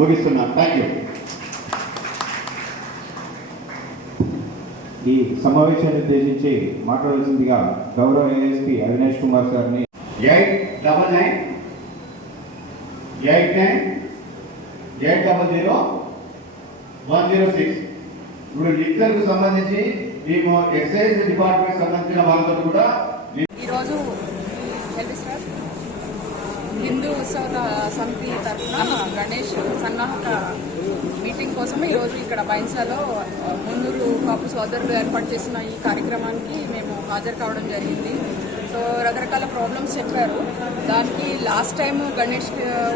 ముగిస్తున్నాను. Thank you. ఈ సమావేశాన్ని ఉద్దేశించి మాట్లాడాల్సిందిగా గౌరవ ఏఎస్పీ అవినాష్ కుమార్ గారిని 8989000106 ఇప్పుడు లిక్కర్కు సంబంధించి మేము ఎక్సైజ్ డిపార్ట్మెంట్ సంబంధించిన వాళ్ళతో కూడా ఈరోజు హిందూ ఉత్సవ సమితి తరఫున గణేష్ సన్నాహక మీటింగ్ కోసం ఈరోజు ఇక్కడ బైన్సాలో మున్నూరు కాపు సోదరులు ఏర్పాటు చేసిన ఈ కార్యక్రమానికి మేము హాజరు కావడం జరిగింది. సో రకరకాల ప్రాబ్లమ్స్ చెప్పారు. దానికి లాస్ట్ టైం గణేష్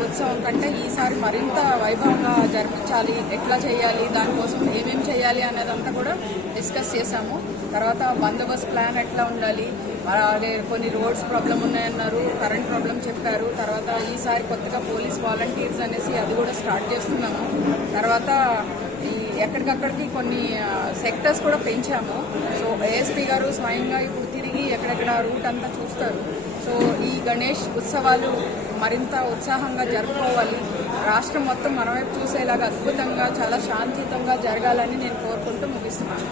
ఉత్సవం కంటే ఈసారి మరింత వైభవంగా జరిపించాలి, ఎట్లా చేయాలి, దానికోసం ఏమేమి చేయాలి అనేదంతా కూడా డిస్కస్ చేశాము. తర్వాత బందోబస్తు ప్లాన్ ఎట్లా ఉండాలి, అలాగే కొన్ని రోడ్స్ ప్రాబ్లం ఉన్నాయన్నారు, కరెంట్ ప్రాబ్లం చెప్పారు. తర్వాత ఈసారి కొత్తగా పోలీస్ వాలంటీర్స్ అనేసి అది కూడా స్టార్ట్ చేస్తున్నాము. తర్వాత ఎక్కడికక్కడికి కొన్ని సెక్టర్స్ కూడా పెంచాము. సో ఏఎస్పీ గారు స్వయంగా ఇప్పుడు తిరిగి ఎక్కడెక్కడ రూట్ అంతా చూస్తారు. సో ఈ గణేష్ ఉత్సవాలు మరింత ఉత్సాహంగా జరుపుకోవాలి, రాష్ట్రం మొత్తం మన వైపు చూసేలాగా అద్భుతంగా చాలా శాంతియుతంగా జరగాలని నేను కోరుకుంటూ ముగిస్తున్నాను.